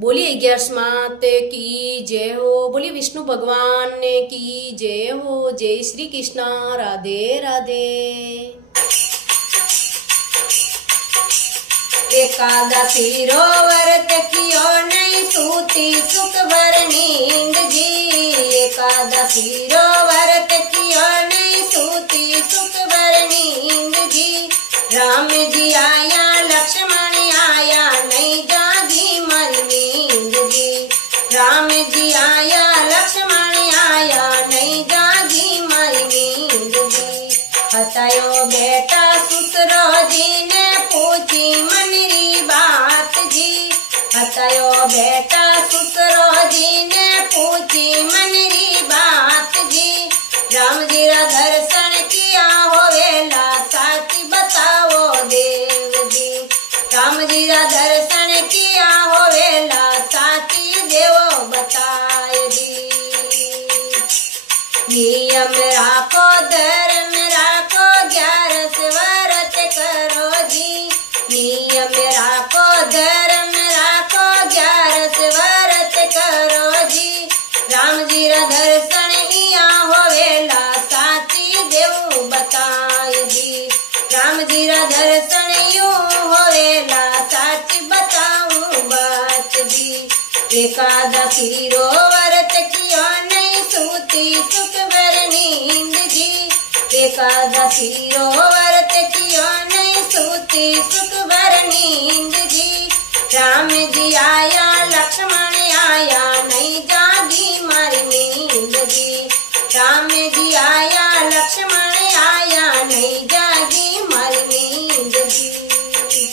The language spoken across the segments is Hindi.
बोलिए 11 माते की जय हो। बोलिए विष्णु भगवान ने की जय हो। जय श्री कृष्णा। राधे राधे। एकादशी रो व्रत कियो नहीं सूती सुख भर नींद जी। एकादशी रो व्रत कियो नहीं सूती सुख भर नींद जी। राम जी आया लक्ष्मण आया नहीं जागी मर नींद जी। राम जी आया लक्ष्मण आया नहीं जागी मर नींद जी। हतायो बेटा ससुरो जी ने पूछी मनरी बात जी। हतायो बेटा ससुरो जी ने पूछी मनरी बात जी। राम जी रा दर्शन किया हो वेला साची बताओ देव जी। राम जी रा दर्शन किया हो वेला साची देवो बताए जी। नियम राखो धर्म राखो 11 व्रत करो जी। नियम राखो धर्म राखो 11 व्रत करो जी। राम जी रा दर्शन इया होवेला साची देव बताए जी। राम जी रा दर्शन यूं होवेला साची बताऊं बात जी। एकादशी रो व्रत कियो नहीं सूती सुख भर नींद जी। एकादशी रो व्रत कियो नहीं सूती सुख भर नींद जी। राम जी आया लक्ष्मण आया नहीं जागी मारी नींद जी। राम जी आया लक्ष्मण आया नहीं जागी मारी नींद जी।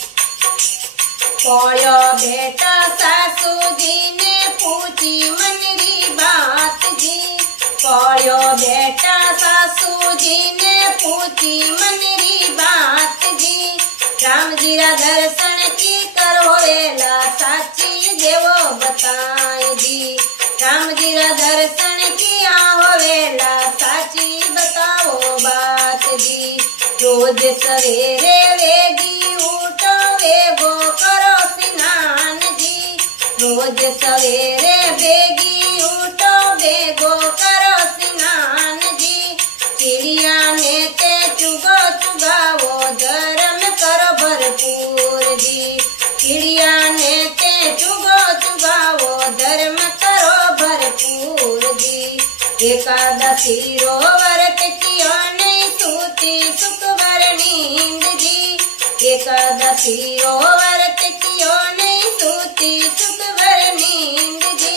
पोयो बेटा सासू जी ने पूछी मनरी बात जी। पोयो बेटा सासू जी ने पूछी मनरी बात जी। राम जी रा दर्शन की करो वेला साची देवो बताए जी। राम जी रा दर्शन किया हो वेला साची बताओ बात जी। रोज सवेरे वेगी उठो वेगो करो स्नान जी। रोज सवेरे बेगी उठो बेगो करो स्नान जी। चिड़िया ने ते चुगो चुगावो धर्म करो भरपूर जी। चिड़िया ने ते चुगो चुगावो धर्म करो भरपूर जी। एकादशी रो व्रत कियो नहीं सूती सुख भर नींद जी। एकादशी रो व्रत कियो नहीं सूती सुख भर नींद जी।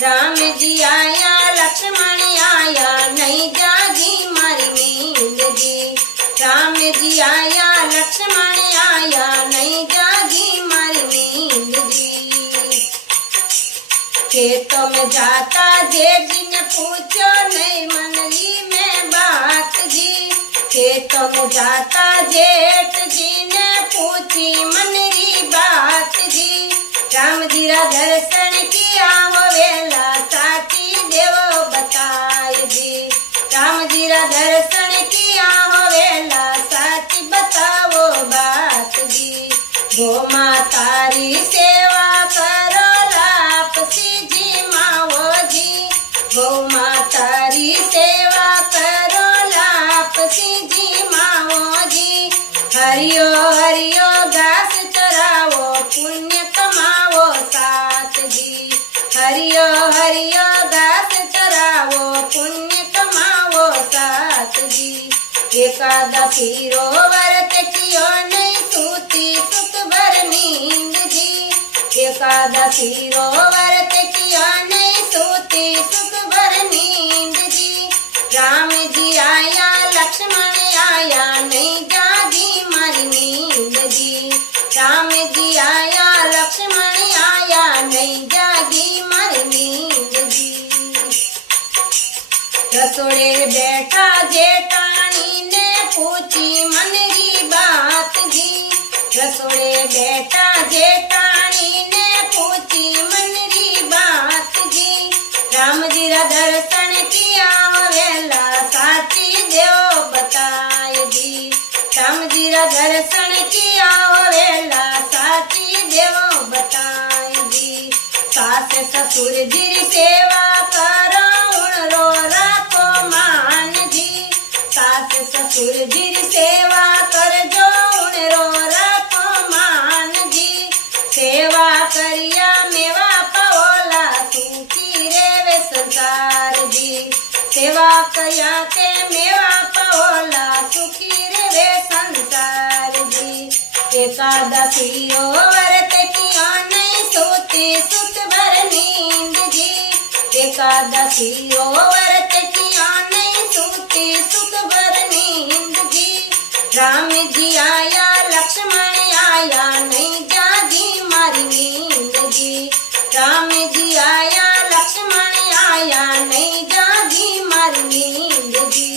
राम जी आया लक्ष्मण आया नहीं जागी मारी नींद जी। राम जी आया लक्ष्मण आया नहीं जागी मारी नींद जी। खेतों में जाता जेठ जी ने पूछो नहीं मनली में बात जी। खेतों में जाता जेठ जी ने पूछी मनरी बात जी। राम जी रा दर्शन किया हो वेला साची देवो बताए जी। राम जी रा दर्शन किया हो वेला साची बताओ बात जी। गो मातारी सेवा करो लापसी जी माओ जी। गो मातारी सेवा करो लापसी जी माओ जी। हरियो हरियो घास चरावो पुण्य कमावो साथ जी। हरियो हरियो घास चरावो पुण्य कमावो साथ जी। एकादशी रो व्रत कियो नहीं सूती सुख भर नींद जी। एकादशी रो व्रत कियो नहीं सूती सुख भर नींद जी। राम जी आया लक्ष्मण आया नहीं जागी मारी नींद जी। राम जी आया लक्ष्मण आया नहीं जागी मारी नींद जी। रसोड़े बैठा जेठानी ने पूछी मनरी बात जी। रसोड़े बैठा जेठानी ने पूछी मनरी बात जी। राम जी रा दर्शन किया वेला साची देव बताए जी। राम जी रा दर्शन किया वेला साची देव बताए जी। सास ससुर जी सेवा करो उणरो राखो मान जी। सास ससुर जी सेवा करजो उणरो राखो मान जी। सेवा करिया मेवा पाओला सुखी रेवे संसार जी। सेवा करिया ते मेवा पाओला सुखी रेवे संसार जी। एकादशी ओ व्रत किया नहीं सोती सुत भर नींद जी। एकादशी ओ व्रत किया नहीं सोती सुत भर नींद जी। राम जी आया लक्ष्मण आया नहीं जागी मारी नींद जी। राम जी आया लक्ष्मण आया नहीं जागी मारी नींद जी।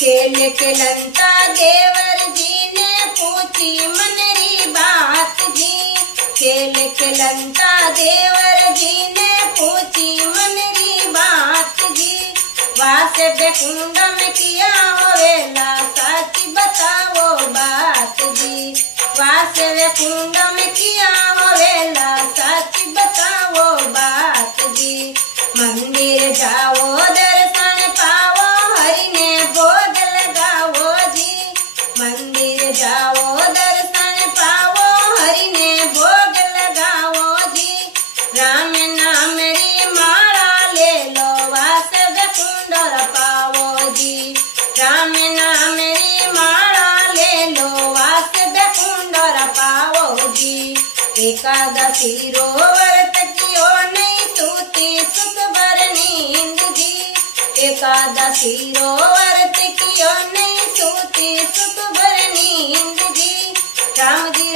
खेल के लंता देवर जी ने पूछी मनरी बात जी। खेल के लंता देवर जी ने पूछी मनरी बात जी। वास बेकुंड में किया होवेला साची बताओ बात जी। वास बेकुंड में किया होवेला साची बताओ बात जी। मंदिर जाओ दर्शन पाओ हरि ने भोग लगाओ जी। मंदिर जाओ दर्शन पाओ हरि ने भोग लगाओ जी। राम नाम री माला ले लो वास बेकुंड पाओ जी। राम नाम री माला ले लो वास बेकुंड पाओ जी। एकादशी रो व्रत कियो नहीं सूती सुख भर नींद जी। एकादशी रो व्रत कियो नहीं सूती सुख भर नींद जी। राम जी